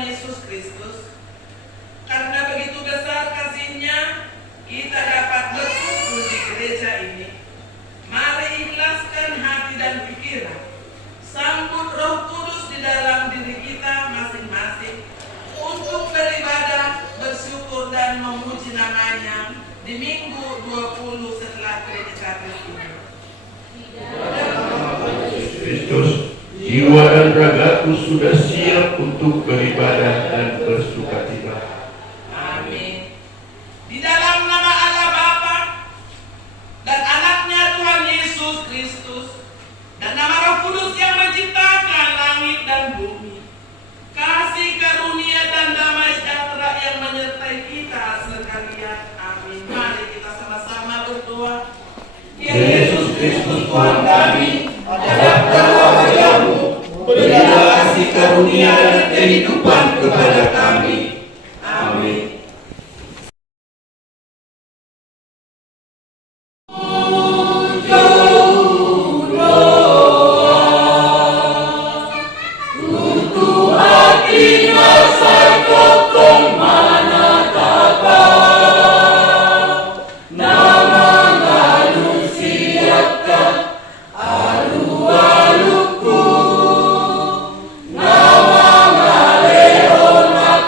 Tuhan Yesus Kristus. Karena begitu besar kasih-Nya, kita dapat berkumpul di gereja ini. Mari ikhlaskan hati dan pikiran. Sambut Roh Kudus di dalam diri kita masing-masing untuk beribadah, bersyukur dan memuji namanya di minggu 20 setelah gereja Kristus. Kristus, jiwa dan ragaku sudah siap untuk beribadah dan bersukacita. Amin. Di dalam nama Allah Bapa dan anaknya Tuhan Yesus Kristus dan nama Roh Kudus yang menciptakan langit dan bumi, kasih karunia dan damai sejahtera yang menyertai kita sekalian. Amin. Mari kita sama-sama berdoa. Ya Yesus Kristus Tuhan kami, hadap dalam wajah-Mu, berilah kasih karunia dan kehidupan kepada kami. Amin. Nama Leona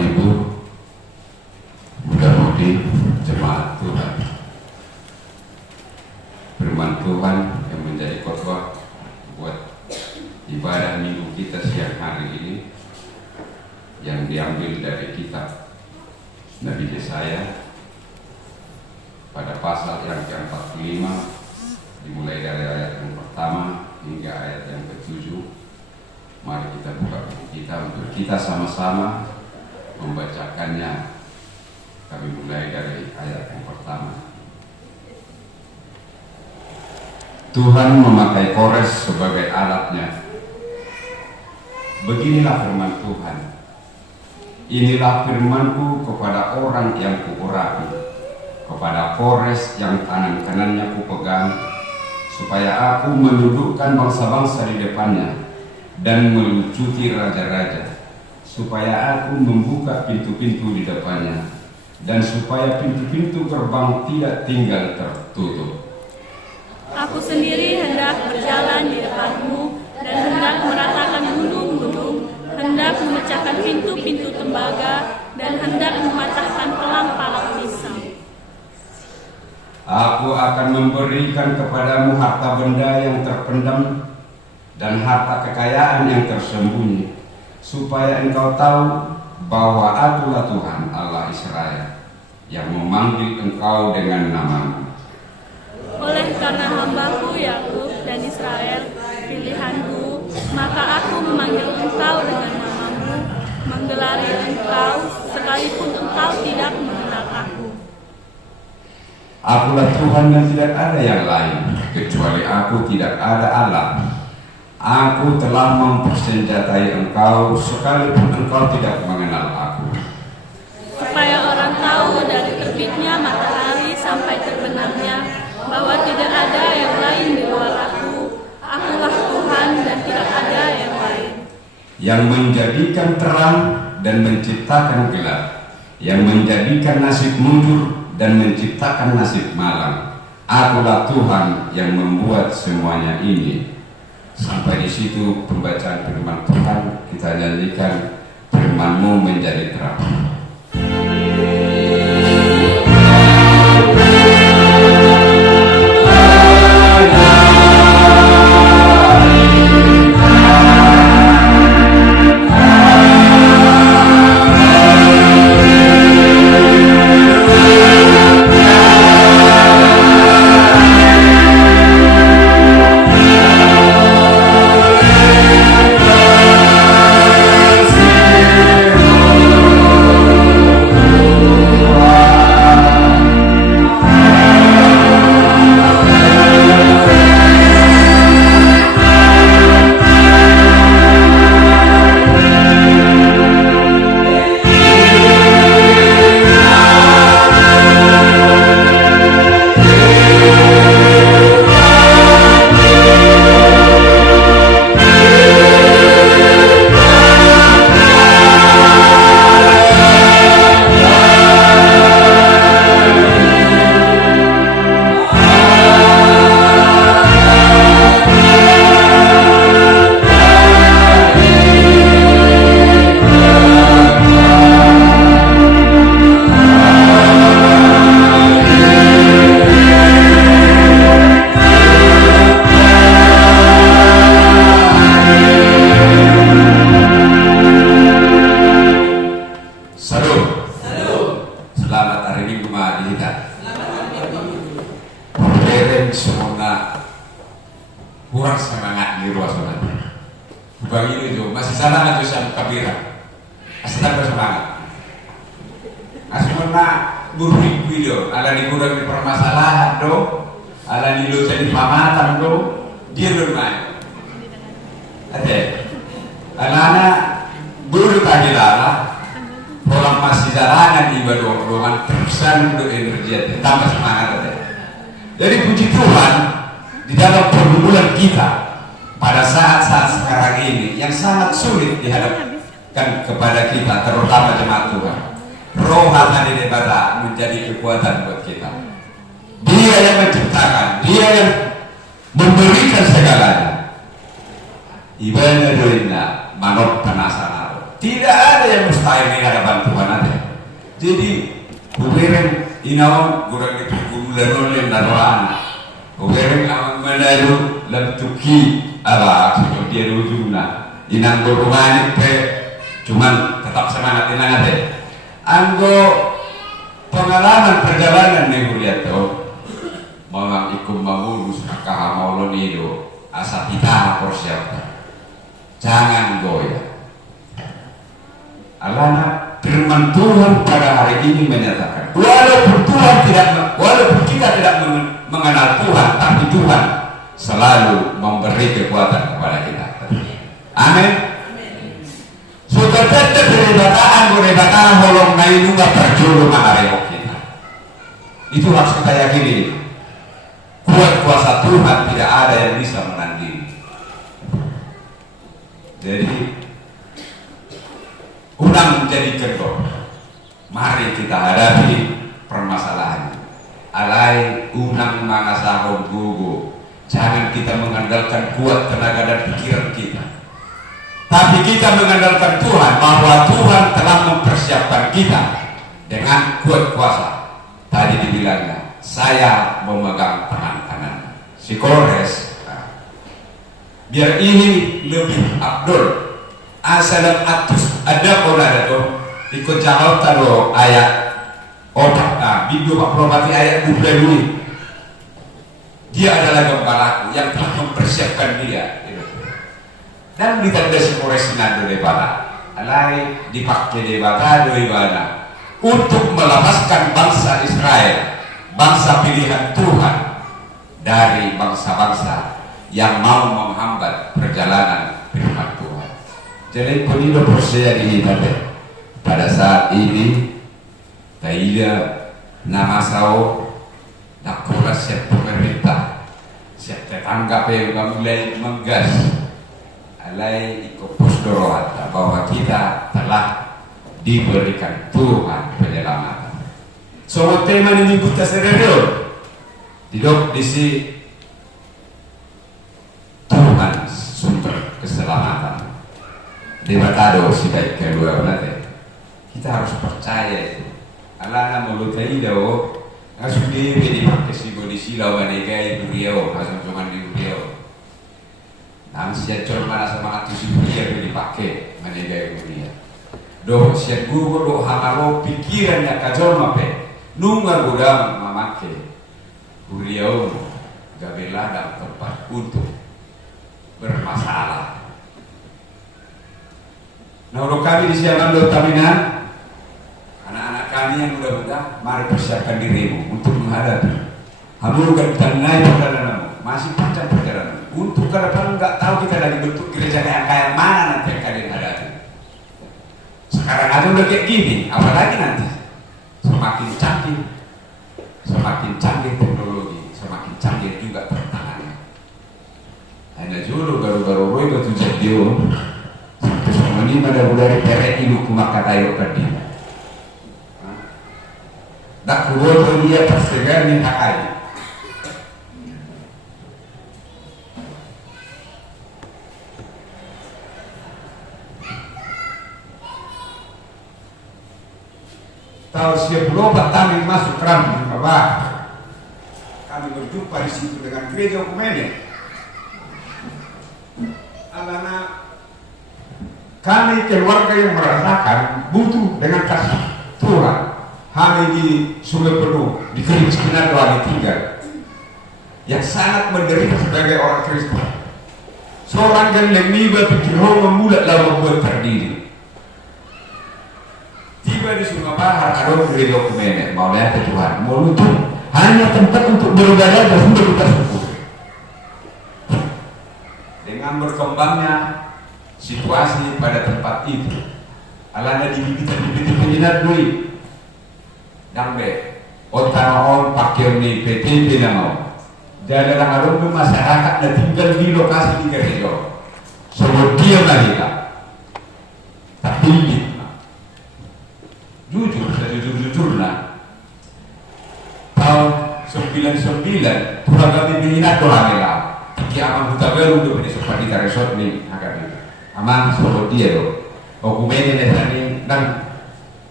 Ibu, mudah-mudahan jemaat Tuhan, firman Tuhan yang menjadi khotbah buat ibadah minggu kita siang hari ini yang diambil dari kitab Nabi Yesaya pada pasal yang ke-45, dimulai dari ayat yang pertama hingga ayat yang ke-7. Mari kita buka buku kita untuk kita sama-sama membacakannya. Kami mulai dari ayat yang pertama. Tuhan memakai Kores sebagai alatnya. Beginilah firman Tuhan. Inilah firmanku kepada orang yang kuurapi, kepada Kores yang tangan kanannya kupegang, supaya aku menundukkan bangsa-bangsa di depannya dan melucuti raja-raja, supaya aku membuka pintu-pintu di depannya, dan supaya pintu-pintu gerbang tidak tinggal tertutup. Aku sendiri hendak berjalan di depanmu dan hendak meratakan gunung-gunung, hendak memecahkan pintu-pintu tembaga dan hendak mematahkan palang-palang pisau. Aku akan memberikan kepadamu harta benda yang terpendam dan harta kekayaan yang tersembunyi, supaya engkau tahu bahwa Akulah Tuhan Allah Israel yang memanggil engkau dengan namamu. Oleh karena hambaku Yakub dan Israel, pilihanku, maka aku memanggil engkau dengan namamu, menggelari engkau sekalipun engkau tidak mengenal aku. Akulah Tuhan dan tidak ada yang lain, kecuali aku tidak ada Allah. Aku telah mempersenjatai engkau sekalipun engkau tidak mengenal aku. Supaya orang tahu dari terbitnya matahari sampai terbenamnya bahwa tidak ada yang lain di luar aku. Akulah Tuhan dan tidak ada yang lain. Yang menjadikan terang dan menciptakan gelap, yang menjadikan nasib mundur dan menciptakan nasib malang. Akulah Tuhan yang membuat semuanya ini. Sampai di situ pembacaan firman Tuhan. Kita nyanyikan firman-Mu menjadi terang. kurang semangat di ruas sana. Bang ini jo masih sana aja sam kabira. Asal bersemangat. Asmana buruk video, ala di kurang di permasalahan do, ala di lo jadi pamatan do, dia bermain. Ade, ala buruk tadi lah. Orang masih jalanan di bawah terusan untuk energi tambah semangat ade. Jadi puji Tuhan di dalam pergumulan kita pada saat-saat sekarang ini yang sangat sulit dihadapkan kepada kita, terutama jemaat Tuhan. Roh Allah di daripada menjadi kekuatan buat kita. Dia yang menciptakan, Dia yang memberikan segalanya. Ibadah doina manot penasaran. Tidak ada yang mustahil ini ada bantuan ada. Jadi kuwiren inaon kurang itu kumulan oleh naroana. Kuwiren ang menaru lentuki ala seperti dia ujungna. Inang dorungan pe cuman tetap semangat inang ada. Anggo pengalaman perjalanan nih lihat tuh. Malang ikum mangurus kahamolon itu asa kita persiapkan. Jangan goyah. Alana firman Tuhan pada hari ini menyatakan, walaupun kita tidak mengenal Tuhan, tapi Tuhan selalu memberi kekuatan kepada kita. Amin. Sudah tetap berebataan holong naik nggak perjulu mengareo kita. Itu harus kita yakini. Kuat kuasa Tuhan tidak ada yang bisa menandingi. Jadi undang menjadi kedor. Mari kita hadapi permasalahan. Alai undang mangasahon gugu. Jangan kita mengandalkan kuat tenaga dan pikiran kita. Tapi kita mengandalkan Tuhan, bahwa Tuhan telah mempersiapkan kita dengan kuat kuasa. Tadi dibilangnya, saya memegang tangan kanan. Si Kores. Biar ini lebih abdul. Asalam atus ada orang itu ikut jawab tado ayat otak Bidu Pak Propati ayat 22. Dia adalah gembalaku yang telah mempersiapkan dia. Dan ditanda si Kores nado debala. Alai dipakai debata doibana untuk melepaskan bangsa Israel, bangsa pilihan Tuhan dari bangsa-bangsa yang mau menghambat perjalanan firman Tuhan. Jadi peniru percaya di tadi pada saat ini tidak nama sao nak kuras siap pemerintah siap tetangga yang mulai menggas alai ikut posdoro bahwa kita telah diberikan Tuhan penyelamatan. So tema ini buta serero tidak disi Tuhan sumber keselamatan. Debatado si baik kedua nanti. Kita harus percaya itu. Alana melukai dah. Asumsi ini dipakai si kondisi lawan negai beliau, asam cuman di beliau. Nang siap cerman semangat si beliau dipakai menegai beliau. Doh siap guru doh hamaro pikirannya kacau mape. Nunggar gudang memakai beliau gabelah dalam tempat untuk bermasalah. Nah, untuk kami di siaran Taminan, anak-anak kami yang muda-muda, mari persiapkan dirimu untuk menghadapi. Hamurkan kita naik perjalananmu, masih panjang perjalanan. Untuk kalau nggak tahu kita lagi bentuk gereja kayak mana nanti yang kalian hadapi. Sekarang aja udah kayak gini, apalagi nanti semakin canggih teknologi, semakin canggih juga pertahanan. Hanya juru baru-baru roy batu jadi ini pada budaya peret ibu kumak katayo tadi. Tak kuat dia persegar ni hakai. Tahun 10 kami masuk Ram di bawah. Kami berjumpa di situ dengan gereja Kumene. Alana kami keluarga yang merasakan butuh dengan kasih Tuhan. Kami di Sungai Penuh, di kemiskinan doa ditinggal, yang sangat menderita sebagai orang Kristen. Seorang yang lebih berpikir memulai lalu membuat terdiri. Tiba di Sungai Bahar ada gereja Kumene, mau lihat Tuhan, mau lutut, hanya tempat untuk beribadah dan untuk kita syukur. Dengan berkembangnya situasi pada tempat itu, alana dibibitan penjinak duit, dambe, otak pakai ni PTP nama, jadi orang masyarakat yang tinggal di lokasi di gereja, semua dia mereka, tapi sejujurnya tahun 99 Tuhan kami mengingat Tuhan lah, kiamat kita baru untuk seperti kita resort ni agak ini. Aman soal dia loh, Kumene nih dan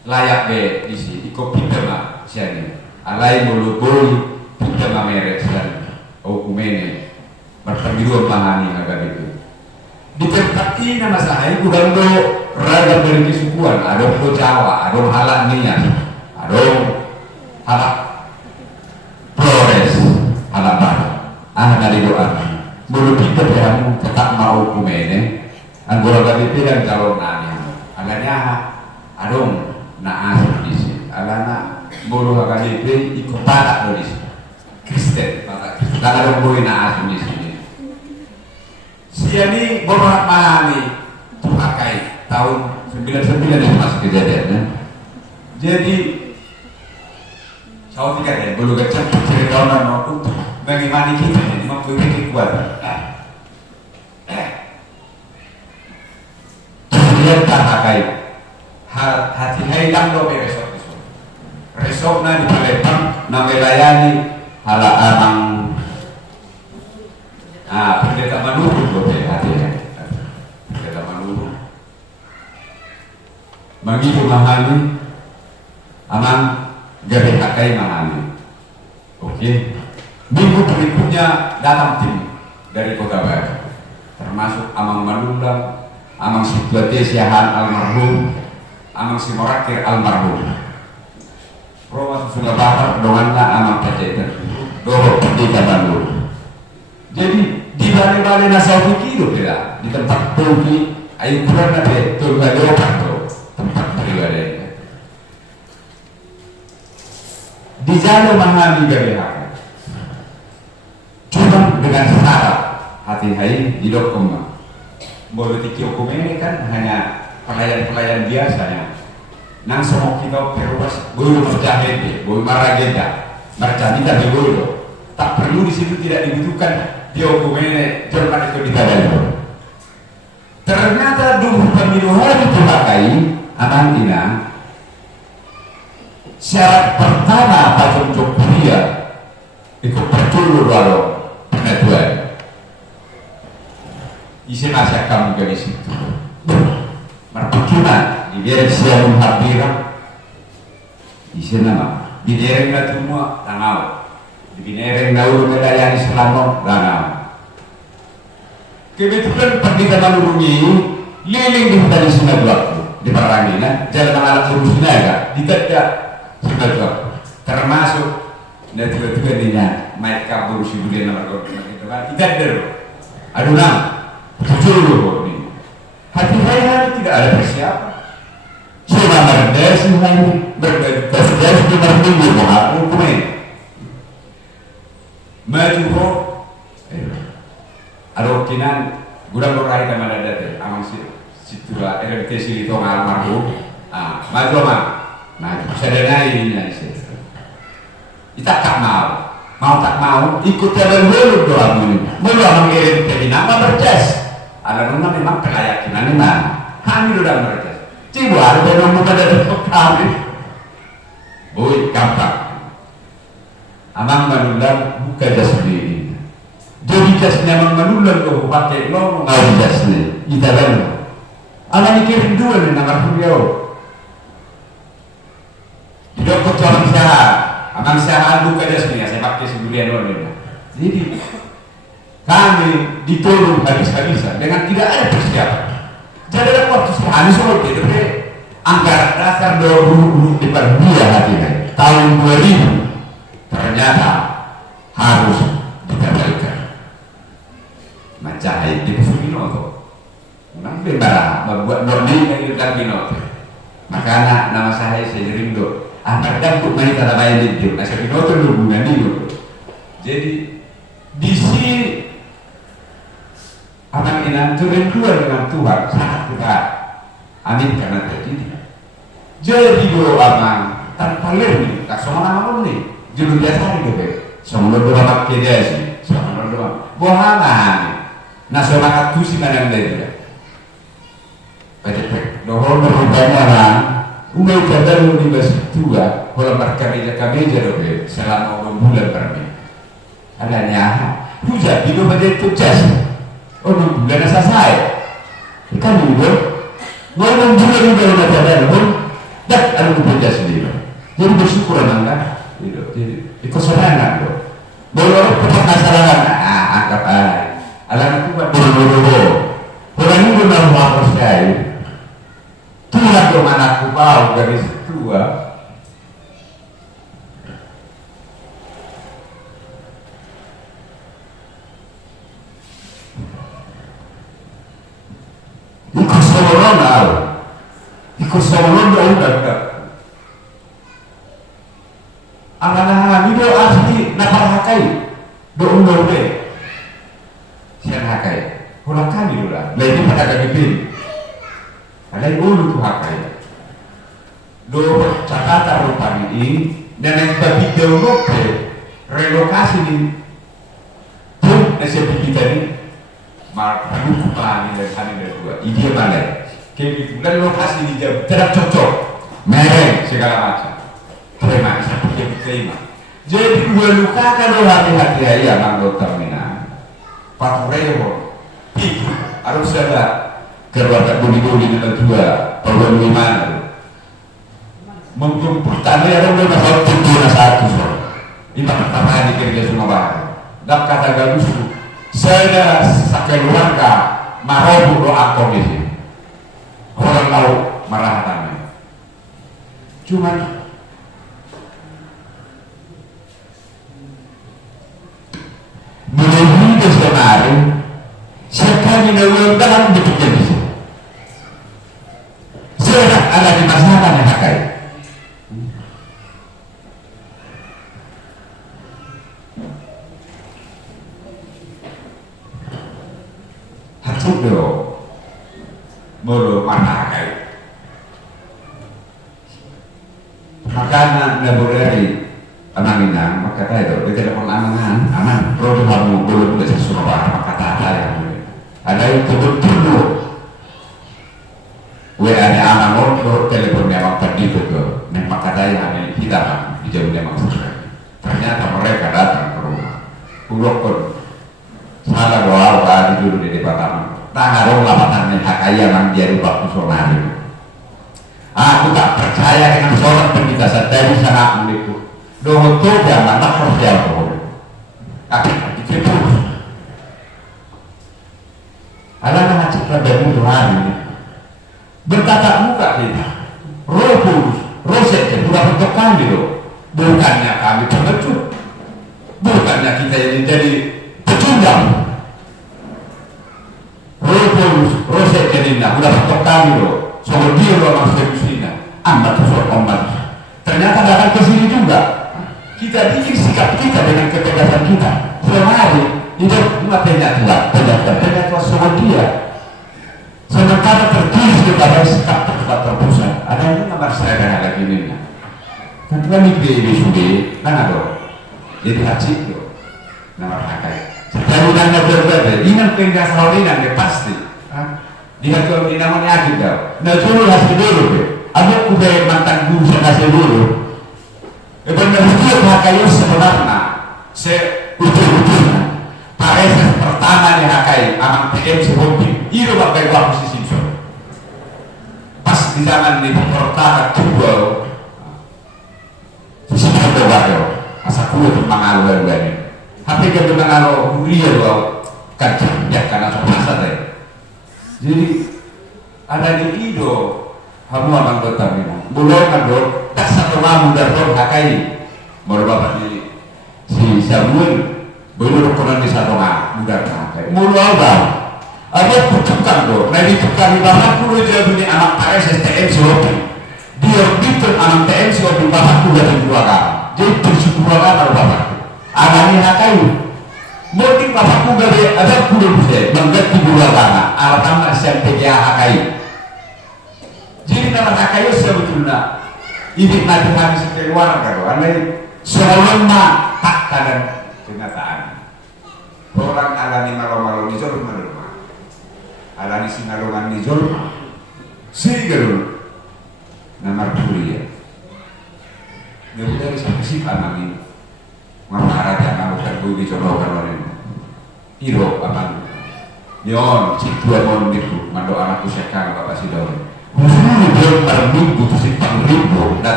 layak be di sini iko pitama siani alai bolu bolu pitama merek siani hukumene bertanggung pahami agak itu di tempat ini masalah itu kan do ragam dari kesukuan ada Jawa ada halak niat ada halak Flores halak baru dari doa bolu kita yang tetap mau hukumene anggora KPP dan calon nanya agaknya adong na asal di sini alana bolu KPP ikut padak di sini Kristen Kristen ada boleh na asal di sini siani borak mahani pakai tahun 99 itu masih kejadiannya jadi saya pikir ya bolu kecil cerita orang untuk bagaimana kita ini memiliki kekuatan dia tak pakai hati hilang do besok resok na di Palembang na melayani hala amang pendeta Manuru do hati pendeta Manuru mangibu mahani amang gabe pakai mahani oke. Minggu berikutnya datang tim dari Kota Baru termasuk Amang Manundang, Amang Situate Siahan almarhum, Amang Simorakir almarhum. Roma sudah bakar dongannya Amang Pajaitan, doh Pendeta Baru. Jadi di balai-balai nasa hidup tidak di tempat togi, ayo kurang ada toga doang tempat beribadah. Di jalur mahami gaya. Cuma dengan syarat hati-hati di dokumen. Boleh hukum ini kan hanya pelayan-pelayan biasanya. Nang semua kita perubas, boleh berjahit, boleh maragenda, berjahit di boleh. Tak perlu di situ tidak dibutuhkan di hukum ini jangan itu ditadai. Ternyata dulu pemilu hari dipakai amantina. Syarat pertama Pak Jokowi kuliah ikut perculuh lalu. Tuhan, isi masa kamu dari situ. Merpucunan di daerah siang habiran, isi nama di daerah semua tangau, di daerah daun melayani selama tangau. Kebetulan pendeta Manurungi liling di hutan sungai waktu di Parangina, jalan alat urusnya agak tidak sungai waktu, termasuk dan tiba-tiba dia naik kabur si bulan nomor tidak ada aduh nam tujuh ini hati saya tidak ada persiapan cuma berdasi hanya berdasi di minggu aku pun maju kok ada kinan gudang berai kamar ada amang situ RMT Silito almarhum maju mah maju sadana ini kita tak mau tak mau ikut jalan dulu doang ini mula mengirim ke nama berjas ada rumah memang keyakinan memang kami sudah berjas cibu ada yang bukan dari kami boy gampang amang manulang buka jas sendiri jadi jasnya amang manulang kau pakai lo mau jasnya kita lalu amang dikirim dua nih nama beliau di dokter jalan sehat amang sehat buka jasnya saya pakai sebulan orang. Jadi kami ditolong habis-habisan dengan tidak ada persiapan. Jadi ada waktu sehari soal itu anggaran dasar 20 dipermudah hatinya tahun 2000 ternyata harus dikabulkan. Macam itu Subinoto. Mengambil barang membuat nordi dari Subinoto. Makanya nama saya Rindu. Angkat untuk main kata bayi itu, nasi Subinoto lu guna dulu. Jadi di sini anak ini turun dua dengan Tuhan sangat dekat. Amin karena terjadi. Jadi dulu aman tanpa lerni, tak semua nama nih. Judul biasa nih gue. Semua doa pakai dia sih, semua doa. Bohongan. Nah semangat tuh sih mana dia. Baca dohor berubahnya lah. Umai kadang universitas tua, kalau berkarya kami jadi selama 6 bulan berarti. Adanya hujan itu menjadi tugas. Oh 6 bulan selesai. Ikan juga, 6 bulan baru ada pun. Dah ada bekerja sendiri. Jadi bersyukur enggak? Jadi ikut serangan tuh. Boleh tetap masalah angkat aja. Alam itu buat dulu. Orang ini benar mau sekali. Tuhan dong anakku bau dari tua. Ikut seorang tahu. Ikut seorang udah. Anak-anak ini doa asli nakal hakai. Doa deh. Sian hakai. Pulang kali dulu lah. Lain pada kaki pin. Ada yang ulu tuh hakai. Do catatan rupa ini dan yang bagi jauh relokasi ini. Pun nasib kita ini mal bukan dari sana dari dua. Ide mana? Kayak gitu. Dan lokasi ini jauh tidak cocok. Mereng segala macam. Terima terima. Jadi dua luka kalau hati-hati aja bang dokter Mina. Pak Rewo, harus ada keluarga buli-buli dengan dua perlu gimana? Mungkin pertama ada masalah tujuh satu soal. Ini pertama di kerja semua bahan. Dan kata galus, saya sekeluarga marobu doa komisi. Orang tahu marah tangan. Cuman melalui kesempatan sekali dalam dalam bentuknya bisa. Sudah ada di masyarakat yang pakai. Hancur dong, mulu mana pakai. Makanan laboratory. Anangin maka tayo itu telepon aman produk kamu belum bisa suruh maka tayo ada yang betul WA nya aman untuk teleponnya memang pergi ke maka tayo hanya hitam di jauh memang sesuai. Ternyata mereka datang ke rumah pulau pun salah doa di dulu di departemen tangan dong lapatan yang hakaya yang dia lupa personal. Aku tak percaya dengan seorang penjelasan dari sangat menipu. Doa tu jangan nak kerja tu. Akan itu. Alam cipta dari Tuhan ini. Bertatap muka kita. Roh Kudus, roh sejen sudah bertokan gitu. Bukannya kami pengecut. Bukannya kita yang jadi pecundang. Roh Kudus, roh sejen ini sudah bertokan gitu. Soal dia orang semusina. Amat soal omat. Ternyata datang ke sini juga. Kita bikin sikap kita dengan ketegasan kita. Selama hari hidup matanya Tuhan, penjaga Tuhan sama dia. Sementara tertulis kepada sikap terpusat. Ada yang nomor saya dengan lagi ini. Kan Tuhan di sudi, kan ada. Jadi haji itu nomor pakai. Setelah undangnya berbeda, iman penggak sahurinan dia pasti. Dia kalau di namanya aja tau. Nah dulu hasil dulu deh. Ada kuda mantan guru saya hasil dulu. Benar itu hakai sebenarnya seutuh-utuhnya pareses pertama nih hakai anak PM sehobi itu pakai waktu si Simpson pas di zaman ini pertama kedua si Simpson berwakil masa kuda itu mengalu ini tapi kalau mengalu kuliah loh kan ya karena terpaksa deh jadi ada di Ido kamu akan bertemu belum ada tak satu mamu dari hakai baru bapak ini si Samuel belum pernah di satu muda hakai mulu apa ada putukan doh nah ditukar di bapak kulo jadi ini anak PSS TM Sopi dia bikin anak TM Sopi bapak kulo dari dua kali jadi bersyukur kalau bapak anaknya hakai mungkin bapak kulo dari ada kulo bisa mengganti dua kali alat amat siang PGA hakai jadi nama hakai sebetulnya ini nanti habis keluar kalau anda selama fakta dan kenyataan orang alami malu-malu di zon malu alami singalongan di zon sehingga nama kuliah dari sampai si panami marah jangan bukan budi coba kalau ini iro apa yon si dua mon itu mando anakku sekarang bapak si doi musuh belum terminggu tuh si pangribu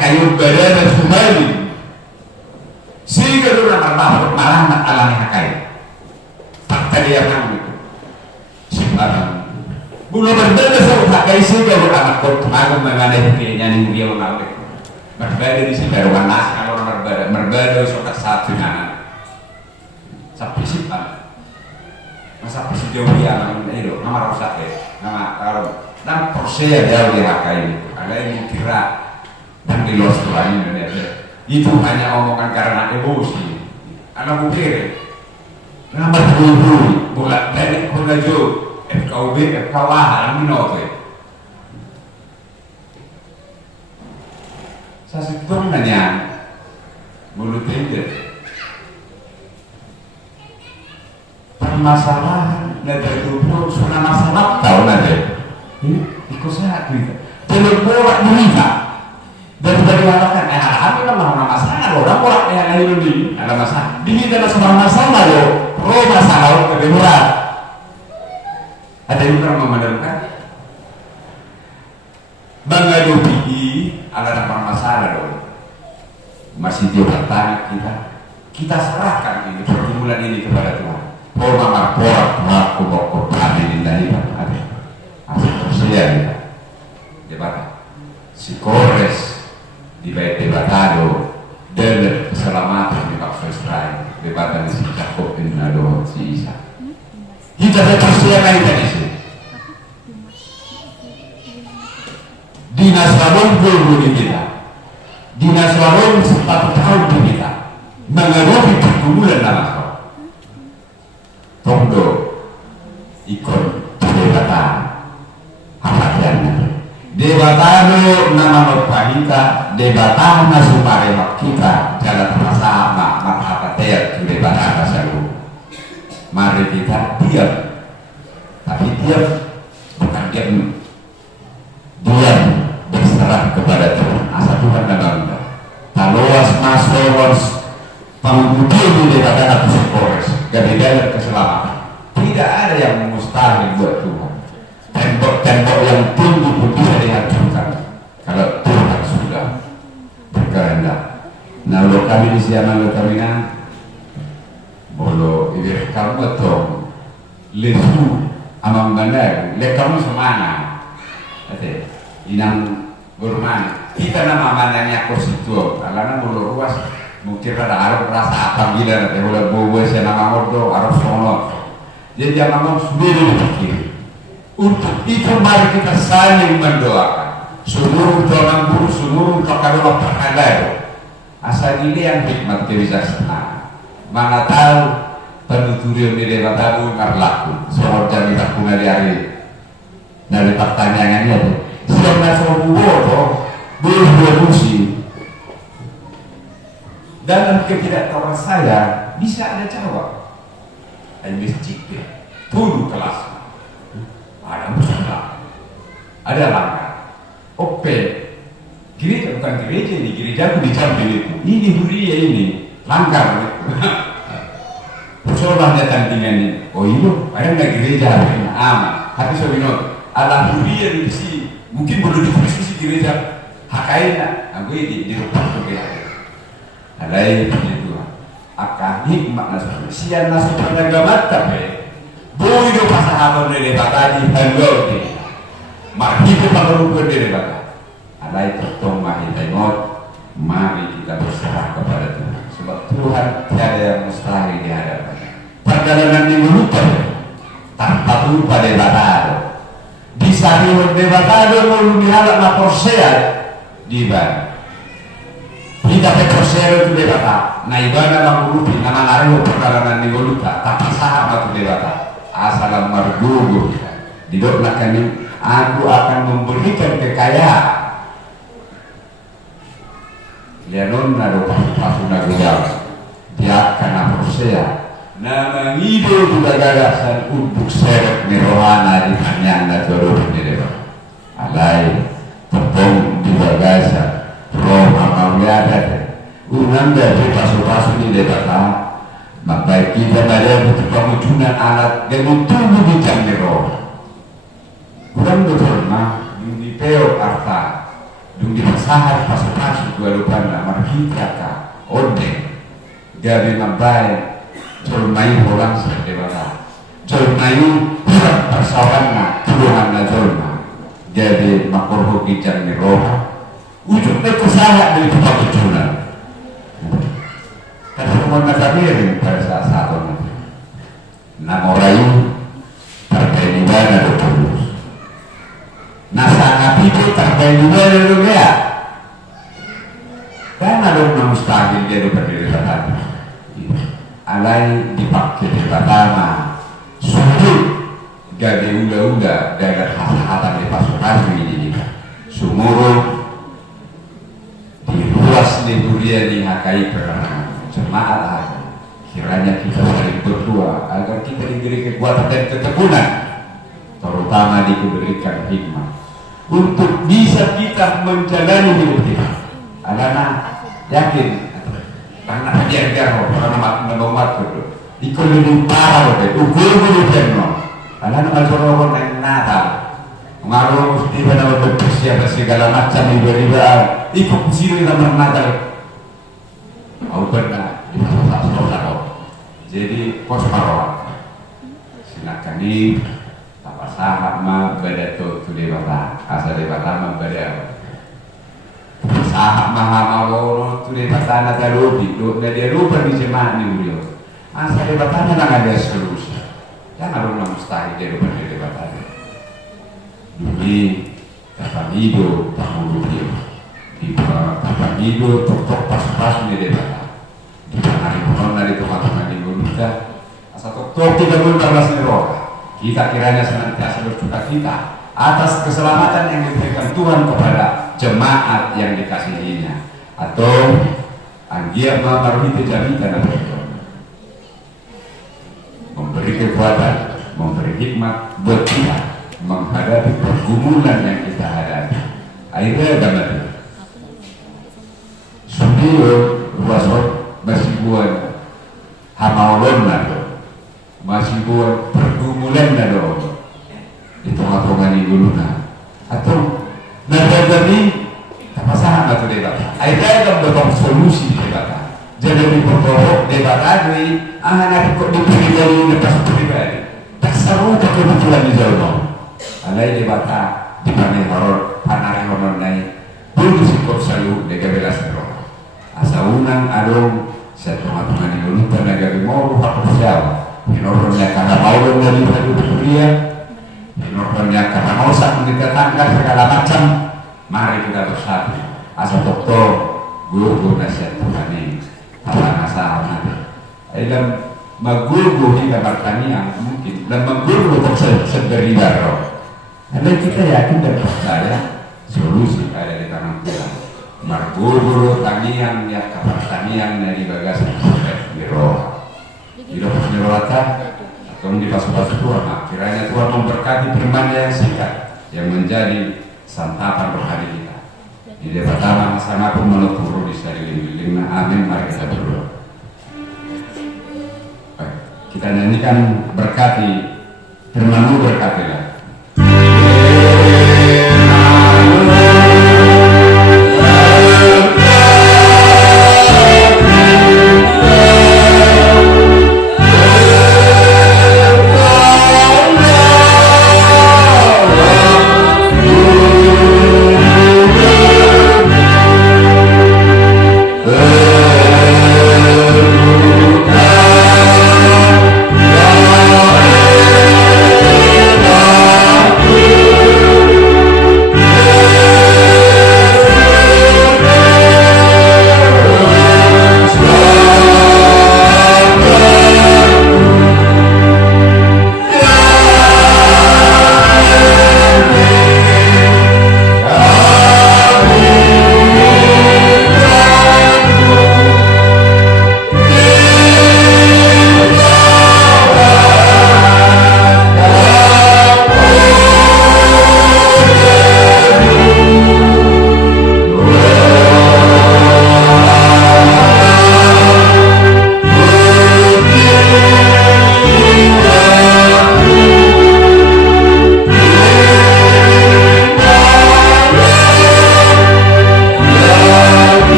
kayu badan sumali sehingga dulu nama malah nak alami hakai tak dia mang itu simpan bulu berbeda sama hakai sehingga dulu anak kau aku mengenai kirinya nih dia mengalami berbeda di sini baru panas kalau berbeda suka satu nana sampai simpan masa sejauh dia itu nama rusak deh nama dan proses dia hakai ada yang kira dan di luar sekolah Indonesia itu hanya omongan karena emosi anak bukir nama dulu bolak balik pengajo FKUB FKWA alam minote saya sebetulnya nanya mulut itu permasalahan negara dulu sudah masalah tahu nanti ikut saya itu telur berita dan bagaimana kami kan mau masalah orang yang lain ini ada masalah ini adalah sebuah masalah pro masalah kebenaran ada yang pernah memandangkan menghadapi ada masalah masih di tangan kita serahkan ini pergumulan ini kepada Tuhan Poma aku mau ini dari ada asal tersedia debat psikores di baik debatado dan keselamatan di Pak Israel debatan si Jakob bin Nado si Isa kita tersedia kali tadi sih dinas lawan dulu di kita dinas lawan 4 tahun di kita menghadapi pergumulan dalam tondo ikon debatan apa debatado nama pahita debatana supaya kita jalan bersama marhabater debatana selalu mari kita diam tapi diam bukan diam berserah kepada Tuhan asal Tuhan dan anda taluas maslowas pengemudi di debatana psikores gada-gada keselamatan tidak ada yang mustahil buat Tuhan tembok-tembok yang tinggi pun bisa dihancurkan kalau Tuhan sudah berkehendak. Nah, lo kami di siapa lo kami bolo ibu kamu betul lesu amang bandar le kamu semana ate inang bermana kita nama mananya konstituo alana bolo ruas mungkin ada arah rasa apa gila nanti bolo buat saya nama modo arah sono jadi jangan mau sudah dipikir. Untuk itu mari kita saling mendoakan seluruh doa guru, seluruh tokoh perkara asal ini yang hikmat kebijaksanaan mana tahu penuturio di dewa tabu ngarlaku soal jami tak punga hari dari pertanyaannya itu siapa soal bodoh berfungsi dalam ketidaktahuan saya bisa ada jawab mistik turun kelas ada musibah, ada langkah. Oke, gereja bukan gereja ini, gereja aku dicampur itu. Ini huria ini, langkah. Persoalannya tandingan ini. Oh iya, ada nggak gereja ini aman. Tapi sobino, ala huria di sini mungkin boleh ditulis gereja. Hakaina, aku ini di rumah gereja. Alai itu, akah hikmat nasuh. Sian nasuh pada gamat tapi. Boy do pasahamon dari batadi hello di mari kita mengerucut dari batat alai tertong mahi tengok mari kita berserah kepada Tuhan sebab Tuhan tiada yang mustahil di hadapannya perjalanan minggu lupa tanpa lupa dari batado di sariwan dari batado mau dihalak na porseat di ban kita persero itu dari batat na ibana mengurupi nama nareho perjalanan minggu lupa tak pasahamon dari batat asalam mardugu didoknakan ini aku akan memberikan kekayaan ya non nado pasuna guyal dia akan aprosea nama ngido juga gagasan untuk seret nirohana di hanyanda joroh ini alai tepung di bagasa roh mamawiyada unang dari pasu-pasu ini debatah maka kita ada butuh pemunculan alat dengan tubuh di jangkiro kurang betul di peo karta Yung dipasahan pasok-pasok dua lupa na marhita ka onde gabi mabay jol mayu holang sa dewata jol mayu kurang persawan na tulungan na jol na gabi makorho kijang ni roha ujung may pasahan dari pagkucunan kasi kung nasabihin para sa asato na morayu terpeniwana do tulus nasa ngapido terpeniwana do kaya karena dong na mustahil dia do perdebatan alay dipakai di pertama sulit gabi ula-ula dagat hatan di pasukan ini sumurun di ruas di dunia di hakai perangan jemaat kiranya kita saling berdoa agar kita diberi kekuatan dan ketekunan terutama diberikan hikmah untuk bisa kita menjalani hidup kita. Alana yakin karena biar orang menomat itu dikelilingi para itu ukur menjadi alana masyarakat yang natal ngaruh mesti pada bersiap segala macam ibadah ikut sini dalam natal mau benar di masa jadi pos parawat silakan ini apa sahabat mah beda tuh dewata asal dewata mah beda sahabat mah mau tuh dewata nada lupi tuh dia lupa di jemaat nih beliau asal dewatannya nggak ada solusi jangan orang mustahil dia lupa di dewata dulu kapan hidup tak mulu dia di kapan hidup tok pas di dewata di hari mohon dari teman-teman di Indonesia asal tok tidak berbalas roh kita kiranya senantiasa bersuka cita atas keselamatan yang diberikan Tuhan kepada jemaat yang dikasihinya atau anggia mamarwiti jamikan memberi kekuatan memberi hikmat buat kita menghadapi pergumulan yang kita hadapi akhirnya agama sendiri ruasot masih buat hamaulon nado masih buat pergumulan nado di tengah-tengah ini dulu atau nagagani kapasahan atau debat akhirnya ada beberapa solusi debat jadi di pokok debat adri anak kok dipilih dari lepas pribadi tak seru tak kebetulan di jauh alai debat di panai horor panari horor naik belum sikap selalu degabelas roh asaunan adong saya tengah-tengah ini dulu tenaga mau apa siapa Inornya karena mau dari dunia, inornya karena mau saat mendatangkan segala macam. Mari kita bersatu. Asal dokter, guru nasihat Tuhan ini, apa nasihat nanti. Dalam mengguru hingga pertanian mungkin dan mengguru untuk sendiri baru. Karena kita yakin dan percaya solusi ada di tangan Tuhan. Mengguru tanian ya pertanian dari bagasan di roh. Tidak penyelawatan atau di pas-pas Tuhan. Kiranya Tuhan memberkati firman yang singkat yang menjadi santapan rohani kita. Di pertama sama pun menutur di sekeliling. Amin. Mari kita berdoa. Kita nyanyikan berkati firman-Mu, berkatilah. Oh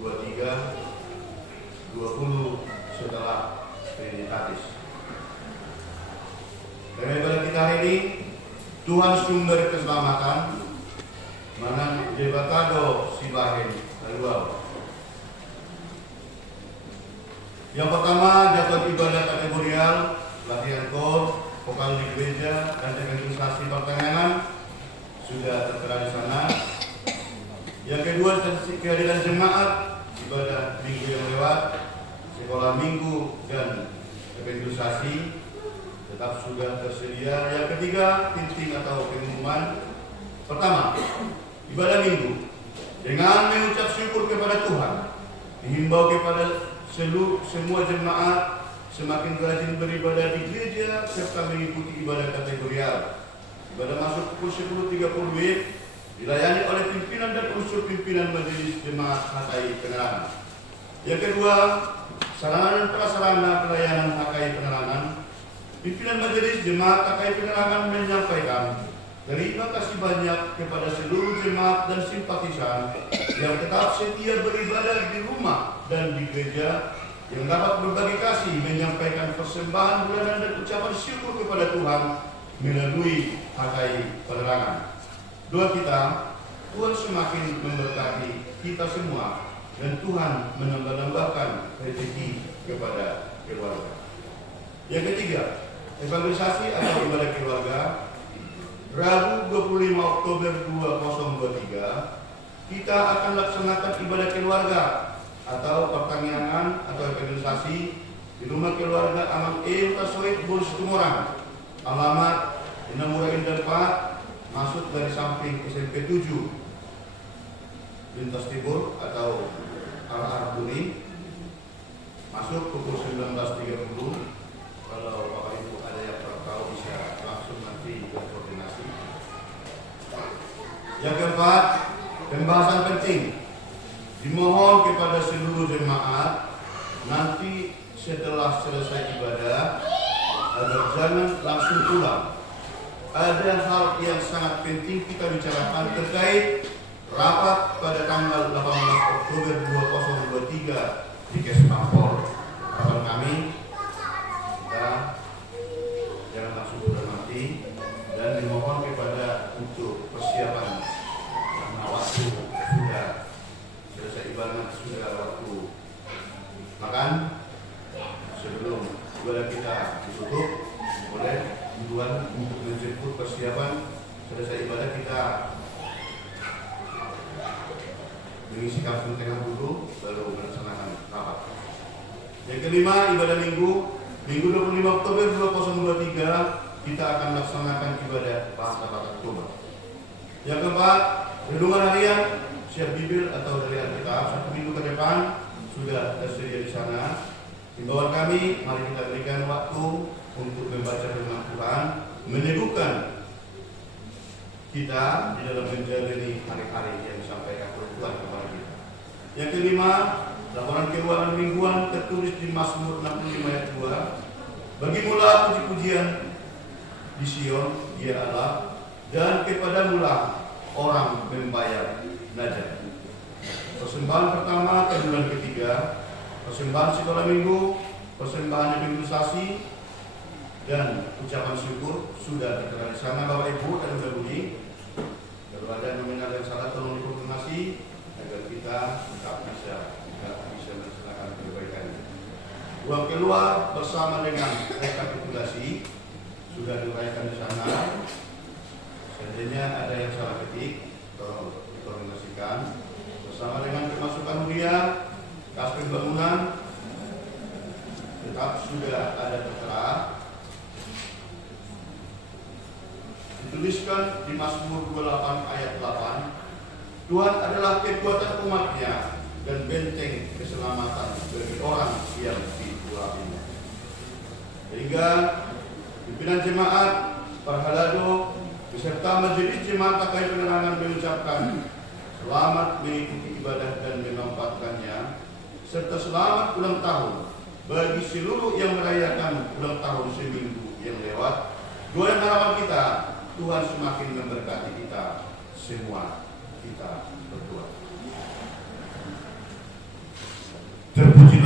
23, 20 setelah Trinitatis. Dalam ibadah kita hari ini, Tuhan sumber keselamatan, manang jebatado silahin laluau. Yang pertama, jadwal ibadah kategorial, latihan kor, vokal di gereja, dan evangelisasi pertengahan sudah tertera di sana. Yang kedua, kehadiran jemaat, ibadah minggu yang lewat, sekolah minggu dan evangelisasi tetap sudah tersedia. Yang ketiga, tinting atau pengumuman. Pertama, ibadah minggu dengan mengucap syukur kepada Tuhan, dihimbau kepada semua jemaat semakin rajin beribadah di gereja serta mengikuti ibadah kategorial. Ibadah masuk pukul 10.30 WIB, dilayani oleh pimpinan dan unsur pimpinan majelis jemaat HKI Penerangan. Yang kedua, sarana dan prasarana pelayanan HKI Penerangan. Pimpinan majelis jemaat HKI Penerangan menyampaikan terima kasih banyak kepada seluruh jemaat dan simpatisan yang tetap setia beribadah di rumah dan di gereja, yang dapat berbagi kasih, menyampaikan persembahan bulanan dan ucapan syukur kepada Tuhan melalui HKI Penerangan. Doa kita, Tuhan semakin memberkati kita semua dan Tuhan menambah-nambahkan rezeki kepada keluarga. Yang ketiga, evangelisasi atau ibadah keluarga. Rabu 25 Oktober 2023 kita akan laksanakan ibadah keluarga atau pertanian atau evangelisasi di rumah keluarga Amang Tasoid Bul Situmorang, alamat Inamura Indah 4, masuk dari samping SMP 7 lintas timur atau arah Buri, masuk pukul 19.30. Kalau Bapak Ibu ada yang tahu bisa langsung nanti berkoordinasi. Yang keempat, pembahasan penting. Dimohon kepada seluruh jemaat nanti setelah selesai ibadah agar jangan langsung pulang. Ada hal yang sangat penting kita bicarakan terkait rapat pada tanggal 18 Oktober 2023 di Kespampol. Kawan kami, kita jangan langsung pulang nanti dan dimohon kepada untuk persiapan karena waktu sudah selesai ibadah, sudah waktu makan. Sebelum ibadah kita ditutup, boleh tujuan untuk menjemput persiapan selesai ibadah kita mengisi kampung tengah dulu baru melaksanakan rapat. Yang kelima, ibadah minggu 25 Oktober 2023 kita akan laksanakan ibadah bahasa Batak Toba. Yang keempat, renungan harian siap bibir atau dari Alkitab 1 minggu ke depan sudah tersedia di sana. Himbauan kami, mari kita berikan waktu untuk membaca firman Tuhan, meneguhkan kita di dalam menjalani hari-hari yang disampaikan oleh Tuhan kepada kita. Yang kelima, laporan keuangan mingguan tertulis di Mazmur 65 ayat 2. Bagimulah puji-pujian di Sion, Dia Allah, dan kepadamulah orang membayar najat. Persembahan pertama ke bulan ketiga, persembahan sekolah minggu, persembahan evangelisasi, dan ucapan syukur sudah tertera di sana Bapak Ibu dan Ibu Budi. Kalau ada nominal yang salah tolong dikonfirmasi agar kita tetap bisa melaksanakan perbaikan. Uang keluar bersama dengan rekapitulasi sudah diuraikan di sana. Seandainya ada yang salah ketik, tolong dikoordinasikan bersama dengan pemasukan hunian, kas pembangunan tetap sudah ada tertera. Dituliskan di Mazmur 28 ayat 8, Tuhan adalah kekuatan umatnya dan benteng keselamatan bagi orang yang ditulakinya. Sehingga pimpinan jemaat, para halado, beserta majelis jemaat HKI Penerangan mengucapkan selamat mengikuti ibadah dan memanfaatkannya, serta selamat ulang tahun bagi seluruh yang merayakan ulang tahun seminggu yang lewat. Doa dan harapan kita, Tuhan semakin memberkati kita semua. Kita berdoa.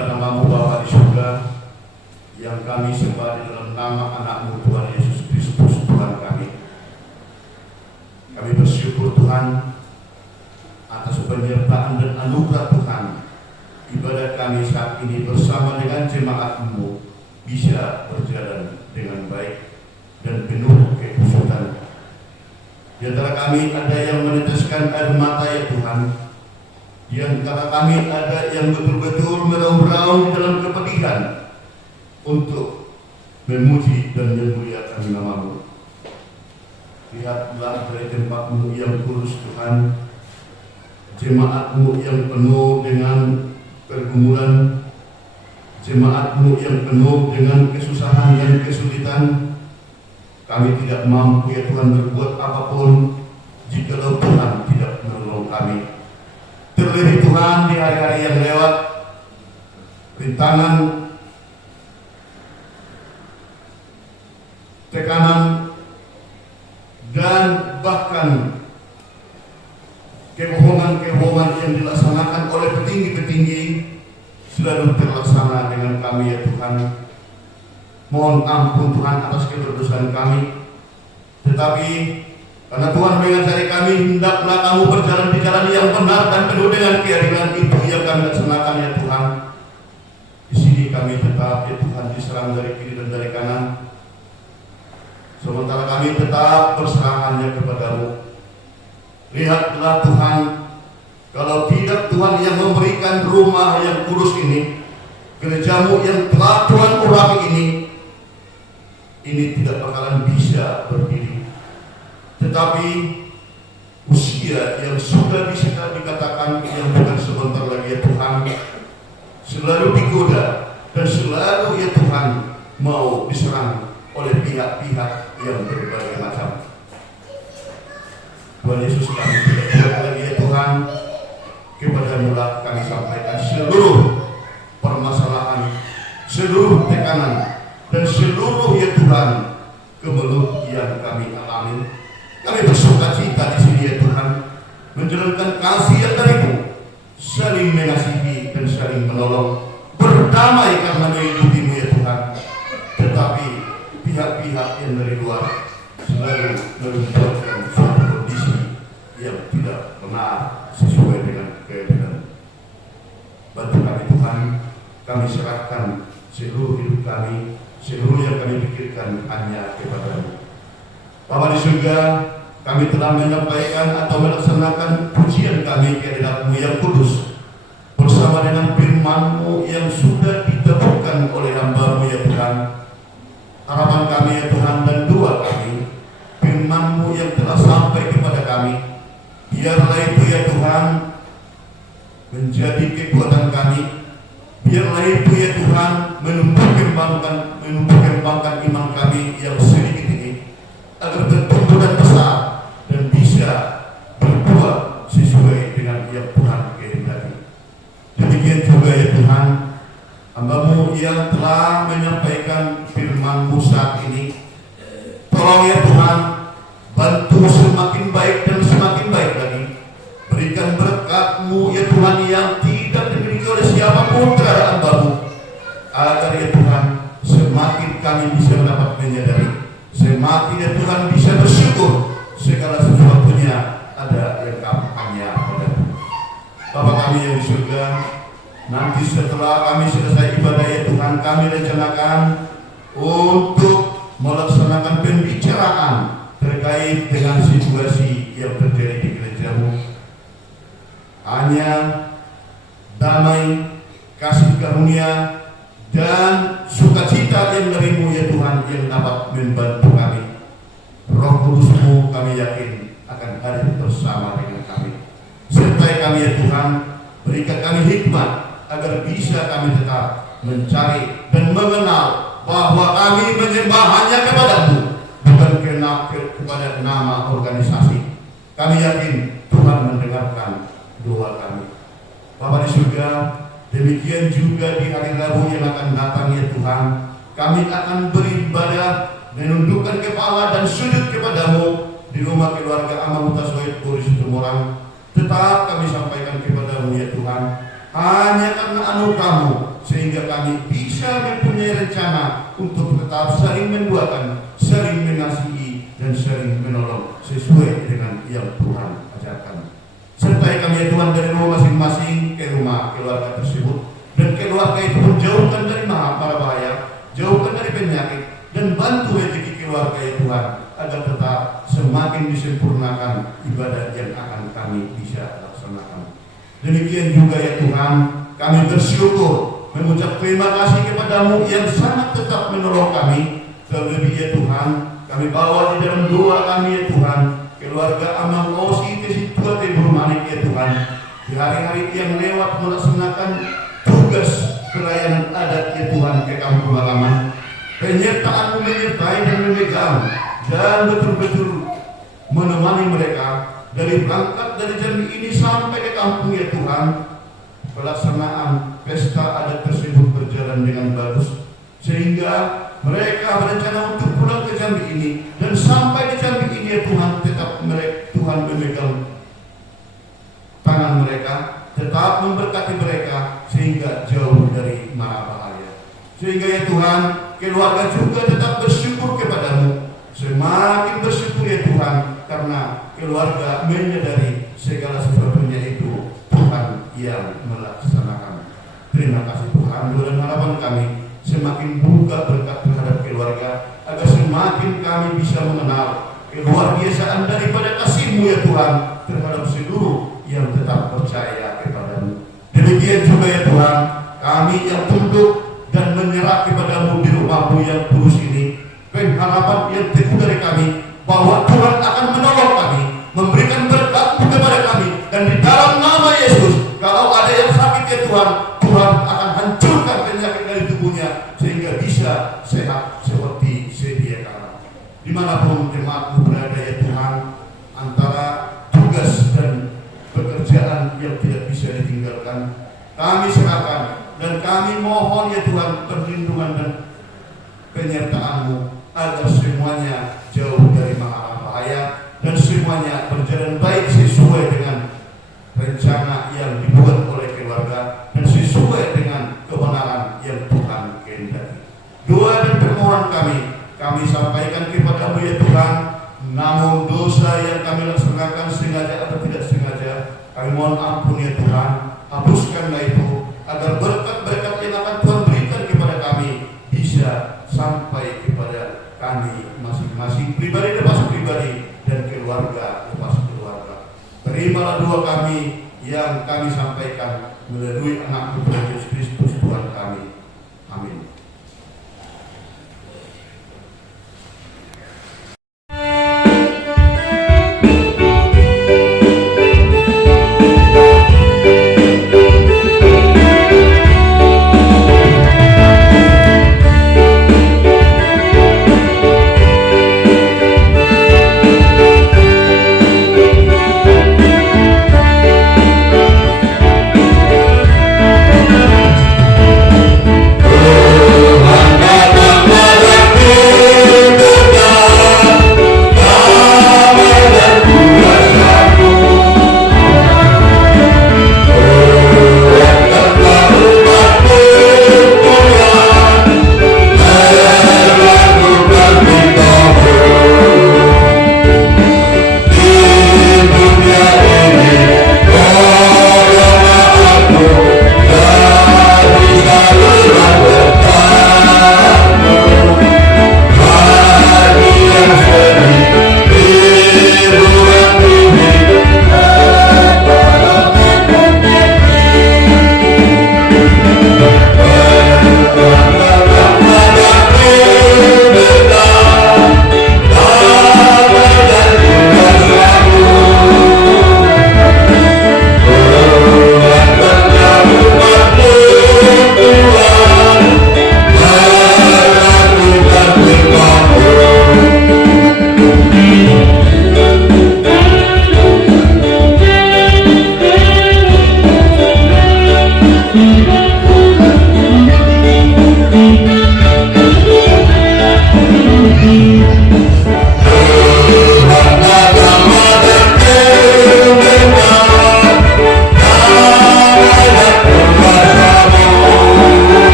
berkat nama-Mu Bapa di surga, yang kami sembah di dalam nama anak-Mu Tuhan Yesus Kristus Tuhan kami. Kami bersyukur Tuhan atas penyertaan dan anugerah Tuhan. Ibadat kami saat ini bersama dengan jemaat-Mu bisa berjalan dengan baik dan penuh kekhusyukan. Di antara kami ada yang meneteskan air mata ya Tuhan. Di antara kami ada yang betul-betul meraung-raung dalam kepedihan untuk memuji dan memuliakan nama-Mu. Lihatlah dari tempat-Mu yang kudus Tuhan, jemaat-Mu yang penuh dengan pergumulan, jemaat-Mu yang penuh dengan kesusahan dan kesulitan. Kami tidak mampu ya Tuhan berbuat apapun jikalau Tuhan tidak menolong kami. Terlebih Tuhan di hari-hari yang lewat, rintangan, tekanan, dan bahkan kebohongan-kebohongan yang dilaksanakan oleh petinggi-petinggi selalu terlaksana dengan kami ya Tuhan. Mohon ampun Tuhan atas kedosaan kami. Tetapi karena Tuhan mengajari kami, hendaklah kamu berjalan di jalan yang benar dan penuh dengan keadilan, itu yang kami laksanakan ya Tuhan. Di sini kami tetap ya Tuhan diserang dari kiri dan dari kanan. Sementara kami tetap berserah hanya kepada-Mu. Lihatlah Tuhan, kalau tidak Tuhan yang memberikan rumah yang kudus ini, gereja-Mu yang telah Tuhan urapi ini tidak bakalan bisa berdiri. Tetapi usia yang sudah bisa dikatakan yang bukan sebentar lagi ya Tuhan, selalu digoda dan selalu ya Tuhan mau diserang oleh pihak-pihak yang berbagai macam. Tuhan Yesus, kami tidak buat lagi ya Tuhan, kepada-Mu lah kami sampaikan seluruh permasalahan, seluruh tekanan, dan seluruh ya Tuhan kemeluh yang kami alami. Kami bersuka cita di sini ya Tuhan, menjalankan kasih yang dari-Mu, saling mengasihi dan saling menolong, berdamai karena menghidupi-Mu ya Tuhan. Tetapi pihak-pihak yang dari luar selalu membuatkan suatu kondisi yang tidak pernah sesuai dengan keadaan. Bantu kami Tuhan, kami serahkan seluruh hidup kami, seluruh yang kami pikirkan hanya kepada-Mu. Bapa di surga, kami telah menyampaikan atau melaksanakan pujian kami ke hadirat-Mu yang kudus, bersama dengan firman-Mu yang sudah ditemukan oleh hamba-Mu ya Tuhan. Harapan kami ya Tuhan dan doa kami, firman-Mu yang telah sampai kepada kami, biarlah itu ya Tuhan menjadi kekuatan kami. Biarlah itu ya Tuhan menumbuh kembangkan iman kami yang sedikit ini, agar bertumbuh dan besar dan bisa berbuat sesuai dengan yang Tuhan kehendaki. Demikian juga ya Tuhan, hamba-Mu yang telah menyampaikan firman-Mu saat ini, tolong ya Tuhan, bantu semakin baik dan semakin baik lagi. Berikan berkat-Mu ya Tuhan yang tidak dimiliki oleh siapapun terhadap hamba-Mu, agar ya Tuhan semakin kami bisa dapat menyadari, semakin ya Tuhan bisa bersyukur segala sesuatunya ada yang hanya pada-Mu. Bapa kami yang di surga, nanti setelah kami selesai ibadah ya Tuhan, kami rencanakan untuk melaksanakan pembicaraan terkait dengan situasi yang terjadi di gereja-Mu. Hanya damai, kasih karunia, dan sukacita yang dari-Mu ya Tuhan yang dapat membantu kami. Roh Kudus-Mu kami yakin akan hadir bersama dengan kami. Sertai kami ya Tuhan, berikan kami hikmat agar bisa kami tetap mencari dan mengenal bahwa kami menyembah hanya kepada-Mu, bukan kepada nama organisasi. Kami yakin Tuhan mendengarkan doa kami. Bapa di surga, demikian juga di hari Rabu yang akan datang ya Tuhan, kami akan beribadah, menundukkan kepala dan sujud kepada-Mu di rumah keluarga Amang Mutasoid Puri Situmorang. Tetap kami sampaikan kepada-Mu ya Tuhan, hanya karena anugerah-Mu sehingga kami bisa mempunyai rencana untuk tetap saling mendoakan, saling mengasihi, dan saling menolong sesuai dengan yang Tuhan ajarkan. Sertai kami ya Tuhan dari rumah masing-masing ke rumah keluarga tersebut, dan keluarga itu menjauhkan dari mara bahaya, jauhkan dari penyakit, dan bantu rezeki keluarga ya Tuhan agar tetap semakin disempurnakan ibadah yang akan kami bisa laksanakan. Demikian juga ya Tuhan, kami bersyukur mengucap terima kasih kepadamu yang sangat tetap menolong kami. Terlebih ya Tuhan, kami bawa di dalam doa kami ya Tuhan, keluarga Amang Osi Tesitua Tebur Manik ya Tuhan, di hari-hari yang lewat melaksanakan tugas perayaan adat ya Tuhan ke kampung halaman. Penyertaan-Mu menyertai dan memegang dan betul-betul menemani mereka dari berangkat dari Jambi ini sampai ke kampung ya Tuhan. Pelaksanaan pesta adat tersebut berjalan dengan bagus, sehingga mereka berencana untuk pulang ke Jambi ini, dan sampai di Jambi ini ya Tuhan, tetap Tuhan memegang tangan mereka, tetap memberkati mereka sehingga jauh dari mara bahaya. Sehingga ya Tuhan, keluarga juga tetap bersyukur kepadamu, semakin bersyukur ya Tuhan, karena keluarga menyadari segala sesuatunya itu Tuhan yang melaksanakan. Terima kasih Tuhan, doa dan harapan kami semakin buka berkat terhadap keluarga, agar semakin kami bisa mengenal keluargaan daripada kasih-Mu ya Tuhan terhadap seluruh yang tetap percaya kepadamu. Demikian juga ya Tuhan, kami yang tunduk dan menyerah kepadamu di rumah-Mu yang kudus ini, pengharapan yang teguh dari kami bahwa Tuhan akan menolong kami, memberikan berkat-Mu kepada kami, dan di dalam nama Yesus, kalau ada yang sakit ya Tuhan, Tuhan akan hancurkan penyakit dari tubuhnya sehingga bisa sehat seperti sedia kala. Dimanapun jemaat-Mu berada ya Tuhan, antara tugas dan pekerjaan yang tidak bisa ditinggalkan, kami serahkan dan kami mohon ya Tuhan perlindungan dan penyertaan-Mu agar semuanya jauh dari mara bahaya dan semuanya berjalan baik sesuai dengan rencana yang dibuat oleh keluarga dan sesuai dengan kebenaran yang Tuhan kehendaki. Doa dan permohonan kami sampaikan kepadamu ya Tuhan. Namun dosa yang kami laksanakan sengaja atau tidak sengaja, kami mohon ampun ya Tuhan. Hapuskanlah itu, agar berkat-berkat yang akan Tuhan berikan kepada kami bisa sampai kepada kami masing-masing, pribadi lepas pribadi dan keluarga lepas keluarga. Terimalah doa kami yang kami sampaikan melalui anak putra